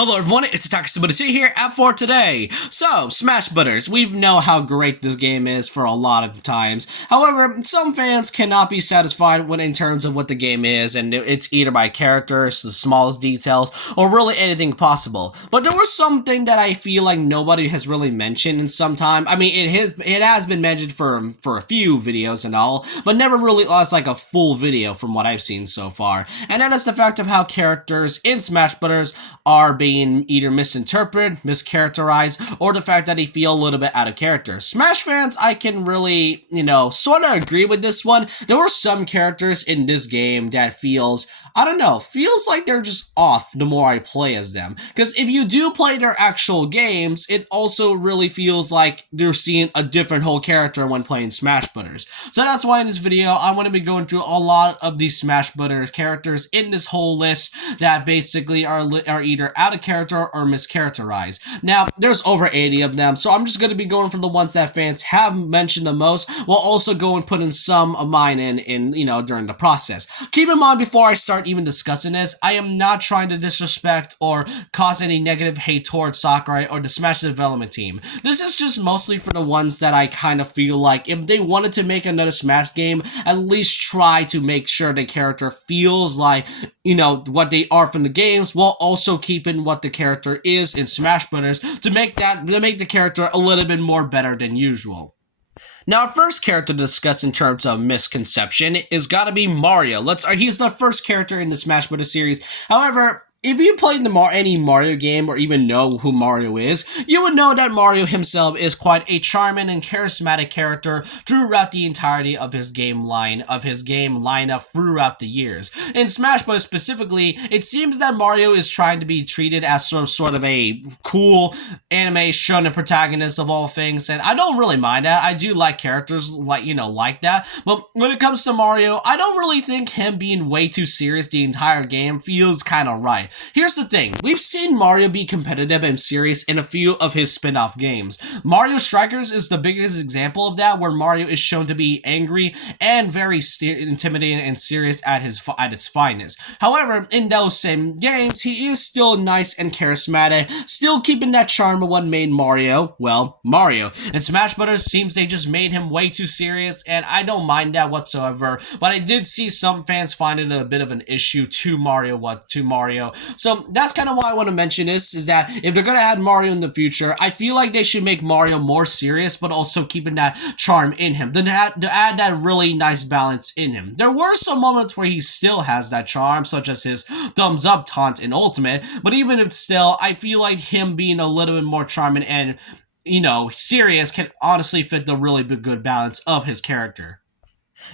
Hello everyone, it's Attacker2 here at for today. So, Smash Brothers, we know how great this game is for a lot of times. However, some fans cannot be satisfied when in terms of what the game is, and it's either by characters, the smallest details, or really anything possible. But there was something that I feel like nobody has really mentioned in some time. I mean, it has been mentioned for a few videos and all, but never really was like a full video from what I've seen so far. And that is the fact of how characters in Smash Brothers are being either misinterpreted, mischaracterized, or the fact that they feel a little bit out of character. Smash fans, I can really, sort of agree with this one. There were some characters in this game that feels like they're just off the more I play as them. Because if you do play their actual games, it also really feels like they're seeing a different whole character when playing Smash Brothers. So that's why in this video, I want to be going through a lot of these Smash Brothers characters in this whole list that basically are either out of character or mischaracterized. Now, there's over 80 of them, so I'm just going to be going from the ones that fans have mentioned the most, while also go and putting some of mine in during the process. Keep in mind, before I start even discussing this, I am not trying to disrespect or cause any negative hate towards Sakurai or the Smash development team. This is just mostly for the ones that I kind of feel like if they wanted to make another Smash game, at least try to make sure the character feels like, what they are from the games, while also keeping what the character is in Smash Brothers to make the character a little bit more better than usual. Now, our first character to discuss in terms of misconception is gotta be Mario. He's the first character in the Smash Bros. Series. However, if you played any Mario game or even know who Mario is, you would know that Mario himself is quite a charming and charismatic character throughout the entirety of his game lineup throughout the years. In Smash Bros. Specifically, it seems that Mario is trying to be treated as sort of a cool anime shonen protagonist of all things, and I don't really mind that. I do like characters like that, but when it comes to Mario, I don't really think him being way too serious the entire game feels kind of right. Here's the thing, we've seen Mario be competitive and serious in a few of his spin-off games. Mario Strikers is the biggest example of that, where Mario is shown to be angry and very intimidating and serious at its finest. However, in those same games, he is still nice and charismatic, still keeping that charm of what made Mario, well, Mario. And Smash Brothers seems they just made him way too serious, and I don't mind that whatsoever, but I did see some fans find it a bit of an issue to Mario. So that's kind of why I want to mention this, is that if they're going to add Mario in the future, I feel like they should make Mario more serious, but also keeping that charm in him, to add that really nice balance in him. There were some moments where he still has that charm, such as his thumbs up taunt in Ultimate, but even if still, I feel like him being a little bit more charming and, serious can honestly fit the really good balance of his character.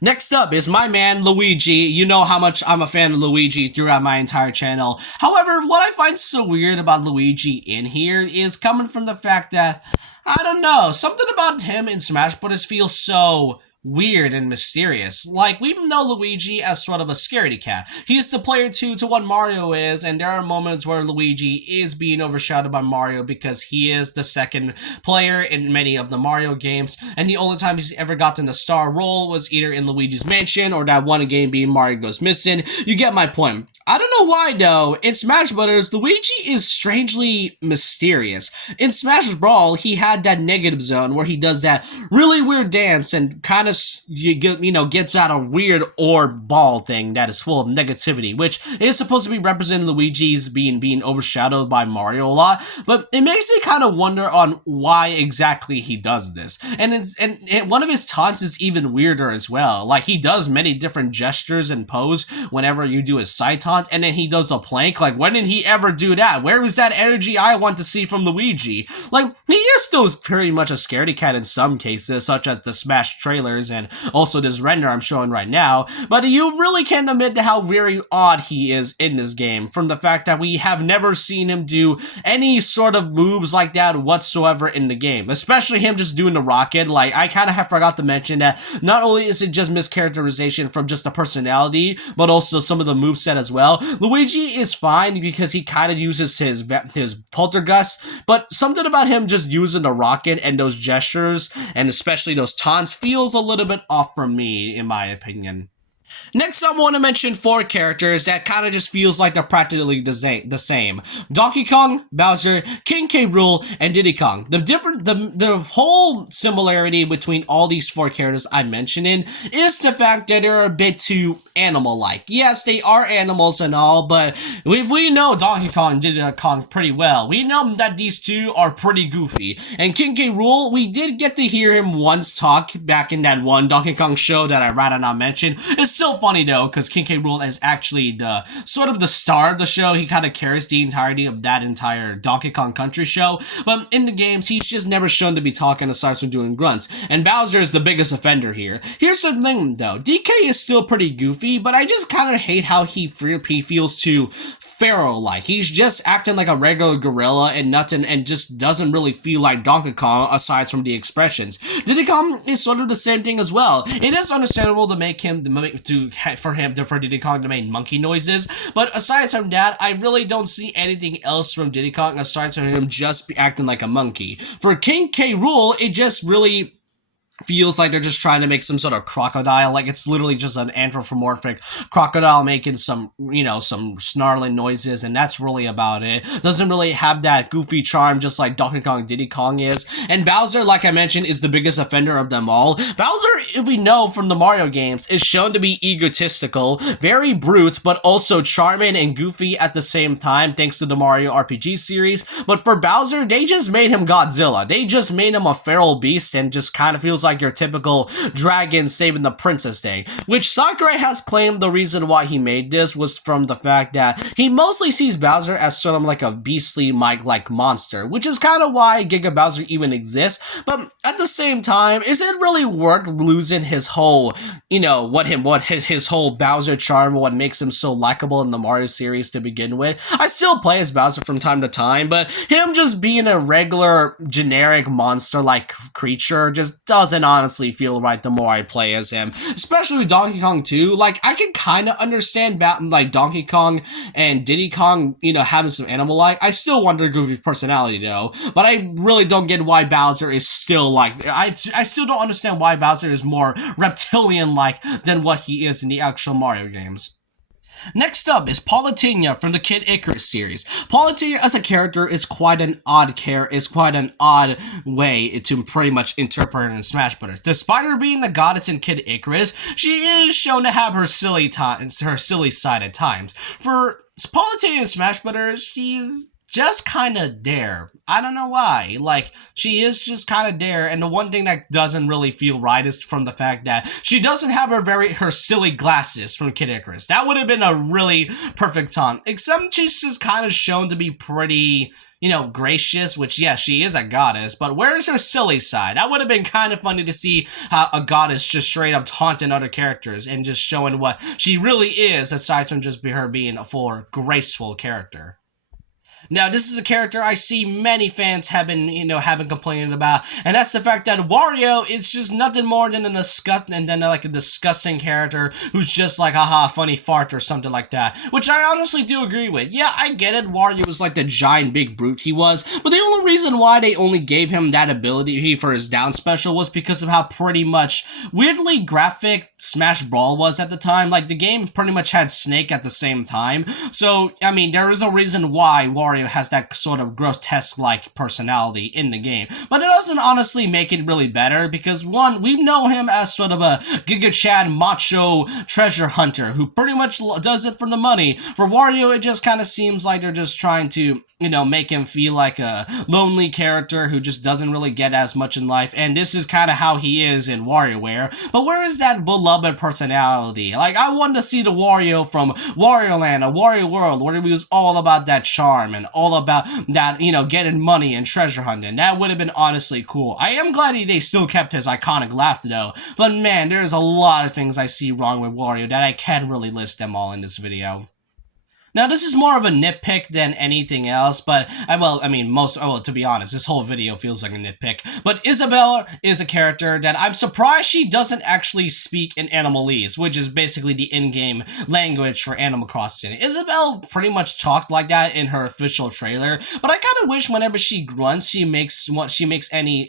Next up is my man Luigi. You know how much I'm a fan of Luigi throughout my entire channel. However, what I find so weird about Luigi in here is coming from the fact that, I don't know, something about him in Smash Bros. Feels so weird and mysterious. Like, we know Luigi as sort of a scaredy cat. He's the player 2 to what Mario is, and there are moments where Luigi is being overshadowed by Mario because he is the second player in many of the Mario games, and the only time he's ever gotten the star role was either in Luigi's Mansion or that one game being Mario Goes Missing. You get my point. I don't know why though, in Smash Bros, Luigi is strangely mysterious. In Smash Brawl, he had that negative zone where he does that really weird dance and kind of, gets out a weird orb ball thing that is full of negativity, which is supposed to be representing Luigi's being overshadowed by Mario a lot, but it makes me kind of wonder on why exactly he does this. And one of his taunts is even weirder as well. Like, he does many different gestures and pose whenever you do his side taunt, and then he does a plank. Like, when did he ever do that? Where is that energy I want to see from Luigi? Like, he is still pretty much a scaredy cat in some cases, such as the Smash trailers and also this render I'm showing right now, but you really can't admit to how very odd he is in this game, from the fact that we have never seen him do any sort of moves like that whatsoever in the game, especially him just doing the rocket. Like, I kind of have forgot to mention that not only is it just mischaracterization from just the personality, but also some of the moveset as well. Luigi is fine because he kind of uses his poltergust, but something about him just using the rocket and those gestures, and especially those taunts, feels a little bit off from me, in my opinion. Next, I want to mention four characters that kind of just feels like they're practically the same. Donkey Kong, Bowser, King K. Rool, and Diddy Kong. The whole similarity between all these four characters I'm mentioning is the fact that they're a bit too animal-like. Yes, they are animals and all, but if we know Donkey Kong and Diddy Kong pretty well, we know that these two are pretty goofy. And King K. Rool, we did get to hear him once talk back in that one Donkey Kong show that I'd rather not mention. It's still funny though, because King K. Rool is actually the sort of the star of the show. He kind of carries the entirety of that entire Donkey Kong Country show. But in the games, he's just never shown to be talking aside from doing grunts. And Bowser is the biggest offender here. Here's the thing though, DK is still pretty goofy, but I just kind of hate how he feels too Pharaoh-like. He's just acting like a regular gorilla and nothing, and just doesn't really feel like Donkey Kong aside from the expressions. Diddy Kong is sort of the same thing as well. It is understandable to make him for Diddy Kong to make monkey noises, but aside from that, I really don't see anything else from Diddy Kong aside from him just acting like a monkey. For King K. Rool, it just really feels like they're just trying to make some sort of crocodile. Like, it's literally just an anthropomorphic crocodile making some, some snarling noises, and that's really about it. Doesn't really have that goofy charm just like Donkey Kong Diddy Kong is. And Bowser, like I mentioned, is the biggest offender of them all. Bowser, if we know from the Mario games, is shown to be egotistical, very brute, but also charming and goofy at the same time, thanks to the Mario RPG series. But for Bowser, they just made him Godzilla. They just made him a feral beast, and just kind of feels like your typical dragon saving the princess thing, which Sakurai has claimed the reason why he made this was from the fact that he mostly sees Bowser as sort of like a beastly Mike-like monster, which is kind of why Giga Bowser even exists. But at the same time, is it really worth losing his whole, his whole Bowser charm, what makes him so likable in the Mario series to begin with? I still play as Bowser from time to time, but him just being a regular generic monster-like creature just doesn't honestly feel right the more I play as him. Especially with Donkey Kong 2, like, I can kind of understand Donkey Kong and Diddy Kong, having some animal-like. I still want their goofy personality though, but I really don't get why Bowser is still like, I still don't understand why Bowser is more reptilian-like than what he is in the actual Mario games. Next up is Palutena from the Kid Icarus series. Palutena as a character is quite an odd way to pretty much interpret her in Smash Bros. Despite her being the goddess in Kid Icarus, she is shown to have her silly side at times. For Palutena in Smash Bros., she's just kind of there. I don't know why. Like, she is just kind of there, and the one thing that doesn't really feel right is from the fact that she doesn't have her silly glasses from Kid Icarus. That would have been a really perfect taunt. Except she's just kind of shown to be pretty, gracious, which, yeah, she is a goddess, but where is her silly side? That would have been kind of funny to see how a goddess just straight up taunting other characters and just showing what she really is, aside from just her being a full, graceful character. Now, this is a character I see many fans have been complaining about, and that's the fact that Wario is just nothing more than a disgusting character who's just like, haha, funny fart or something like that, which I honestly do agree with. Yeah, I get it, Wario was like the giant big brute he was, but the only reason why they only gave him that ability for his down special was because of how pretty much weirdly graphic Smash Brawl was at the time. Like, the game pretty much had Snake at the same time, so, I mean, there is a reason why Wario has that sort of grotesque-like personality in the game. But it doesn't honestly make it really better, because one, we know him as sort of a Giga Chad macho treasure hunter who pretty much does it for the money. For Wario, it just kind of seems like they're just trying to make him feel like a lonely character who just doesn't really get as much in life, and this is kind of how he is in WarioWare. But where is that beloved personality? Like, I want to see the Wario from Wario Land or Wario World, where he was all about that charm and all about that, getting money and treasure hunting. That would have been honestly cool. I am glad they still kept his iconic laugh though, but man, there's a lot of things I see wrong with Wario that I can't really list them all in this video. Now, this is more of a nitpick than anything else, but, to be honest, this whole video feels like a nitpick. But Isabelle is a character that I'm surprised she doesn't actually speak in Animalese, which is basically the in-game language for Animal Crossing. Isabelle pretty much talked like that in her official trailer, but I kind of wish whenever she grunts, she makes any,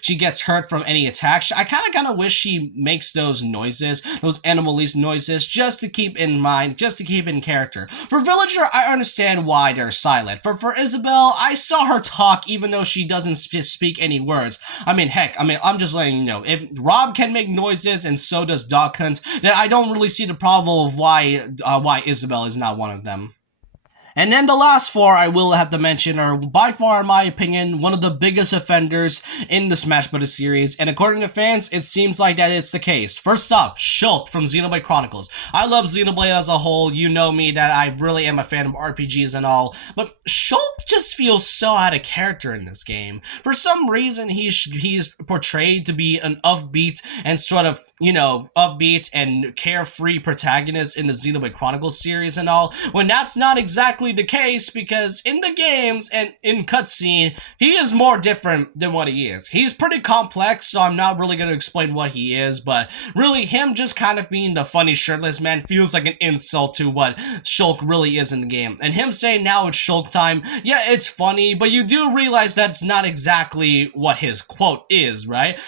she gets hurt from any attack. I kind of wish she makes those noises, those animalese noises, just to keep in mind, just to keep in character. For Villager, I understand why they're silent. For Isabelle, I saw her talk even though she doesn't speak any words. I mean, heck, I'm just letting you know, if Rob can make noises and so does Dog Hunt, then I don't really see the problem of why Isabelle is not one of them. And then the last four I will have to mention are, by far, in my opinion, one of the biggest offenders in the Smash Bros. Series, and according to fans, it seems like that it's the case. First up, Shulk from Xenoblade Chronicles. I love Xenoblade as a whole, you know me that I really am a fan of RPGs and all, but Shulk just feels so out of character in this game. For some reason, he's portrayed to be an upbeat and sort of, upbeat and carefree protagonist in the Xenoblade Chronicles series and all, when that's not exactly the case, because in the games and in cutscene, he is more different than what he is. He's pretty complex, so I'm not really going to explain what he is, but really him just kind of being the funny shirtless man feels like an insult to what Shulk really is in the game. And him saying now it's Shulk time, yeah, it's funny, but you do realize that's not exactly what his quote is, right?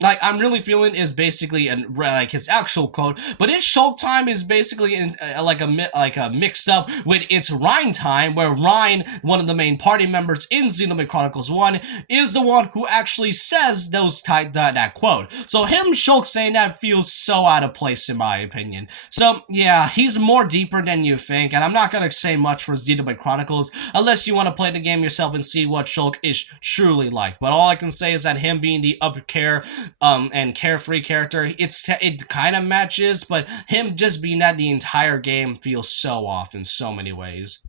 I'm really feeling is basically like his actual quote, but its Shulk time is basically mixed up with its Rein time, where Rein, one of the main party members in Xenoblade Chronicles 1, is the one who actually says that quote. So him Shulk saying that feels so out of place in my opinion. So yeah, he's more deeper than you think, and I'm not gonna say much for Xenoblade Chronicles unless you want to play the game yourself and see what Shulk is truly like. But all I can say is that him being the and carefree character, it kind of matches, but him just being that the entire game feels so off in so many ways.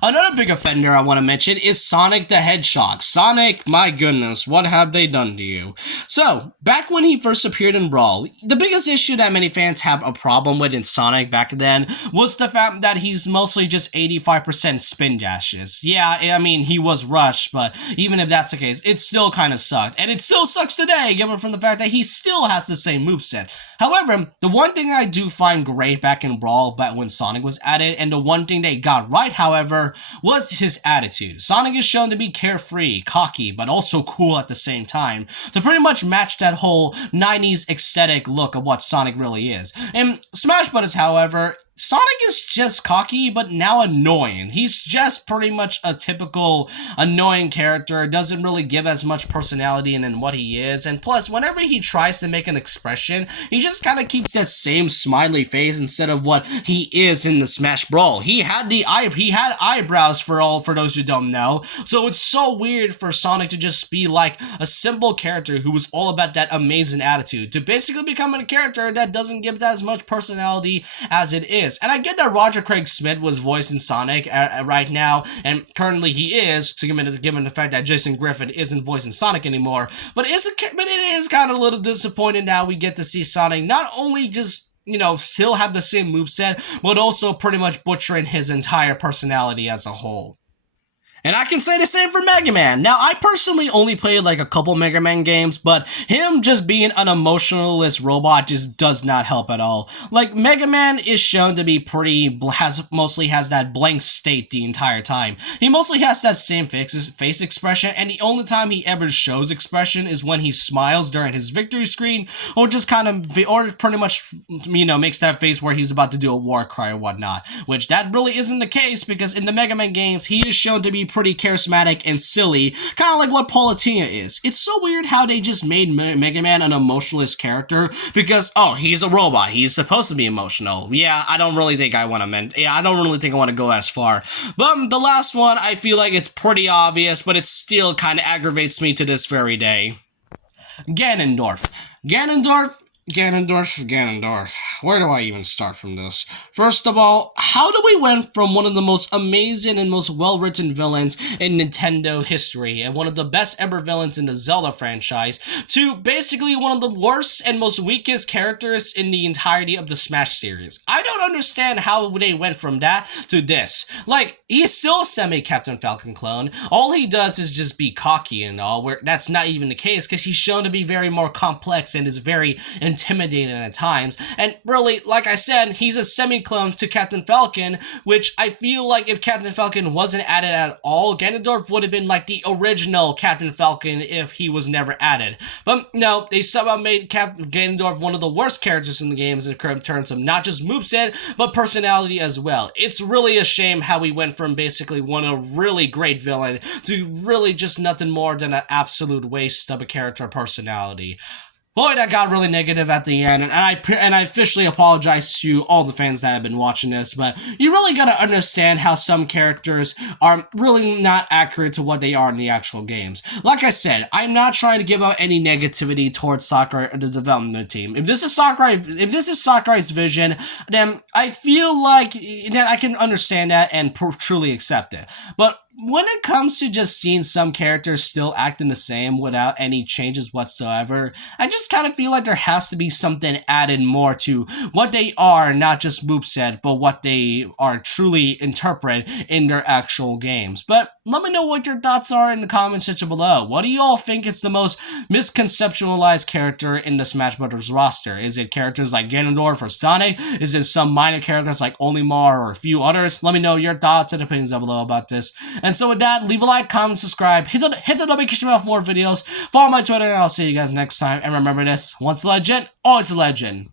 Another big offender I want to mention is Sonic the Hedgehog. Sonic, my goodness, what have they done to you? So, back when he first appeared in Brawl, the biggest issue that many fans have a problem with in Sonic back then was the fact that he's mostly just 85% spin dashes. Yeah, I mean, he was rushed, but even if that's the case, it still kind of sucked. And it still sucks today, given from the fact that he still has the same moveset. However, the one thing I do find great back in Brawl, back when Sonic was added, and the one thing they got right, however, was his attitude. Sonic is shown to be carefree, cocky, but also cool at the same time, to pretty much match that whole 90s aesthetic look of what Sonic really is. In Smash Bros., however, Sonic is just cocky, but now annoying. He's just pretty much a typical annoying character, doesn't really give as much personality in what he is, and plus, whenever he tries to make an expression, he just kind of keeps that same smiley face instead of what he is in the Smash Brawl. He had eyebrows for those who don't know, so it's so weird for Sonic to just be like a simple character who was all about that amazing attitude, to basically become a character that doesn't give that as much personality as it is. And I get that Roger Craig Smith was voicing Sonic right now, and currently he is, given the fact that Jason Griffin isn't voicing Sonic anymore. But it is kind of a little disappointing now we get to see Sonic not only just still have the same moveset, but also pretty much butchering his entire personality as a whole. And I can say the same for Mega Man. Now, I personally only played like a couple Mega Man games, but him just being an emotionless robot just does not help at all. Like, Mega Man is shown to be mostly has that blank state the entire time. He mostly has that same face expression, and the only time he ever shows expression is when he smiles during his victory screen, or just or pretty much, makes that face where he's about to do a war cry or whatnot. Which that really isn't the case, because in the Mega Man games, he is shown to be pretty charismatic and silly, kind of like what Palutena is. It's so weird how they just made Mega Man an emotionless character, because, he's a robot, he's supposed to be emotional. Yeah, I don't really think I want to go as far. But the last one, I feel like it's pretty obvious, but it still kind of aggravates me to this very day. Ganondorf. Where do I even start from this? First of all, how do we went from one of the most amazing and most well-written villains in Nintendo history, and one of the best ever villains in the Zelda franchise, to basically one of the worst and most weakest characters in the entirety of the Smash series? I don't understand how they went from that to this. Like, he's still a semi-Captain Falcon clone. All he does is just be cocky and all, where that's not even the case, because he's shown to be very more complex and is very intimidating at times. And really, like I said, he's a semi-clone to Captain Falcon, which I feel like if Captain Falcon wasn't added at all, Ganondorf would have been like the original Captain Falcon if he was never added. But no, they somehow made Ganondorf one of the worst characters in the games in terms of not just moveset, but personality as well. It's really a shame how we went from basically one a really great villain to really just nothing more than an absolute waste of a character personality. Boy, that got really negative at the end, and I officially apologize to all the fans that have been watching this, but you really gotta understand how some characters are really not accurate to what they are in the actual games. Like I said, I'm not trying to give out any negativity towards Sakurai or the development team. If this is Sakurai's vision, then I feel like that I can understand that and truly accept it. But when it comes to just seeing some characters still acting the same without any changes whatsoever, I just kind of feel like there has to be something added more to what they are, not just moveset, but what they are truly interpret in their actual games. But let me know what your thoughts are in the comment section below. What do you all think is the most misconceptualized character in the Smash Bros. Roster? Is it characters like Ganondorf or Sonic? Is it some minor characters like Olimar or a few others? Let me know your thoughts and opinions down below about this. And so with that, leave a like, comment, subscribe, hit the notification bell for more videos, follow my Twitter, and I'll see you guys next time. And remember this, once a legend, always a legend.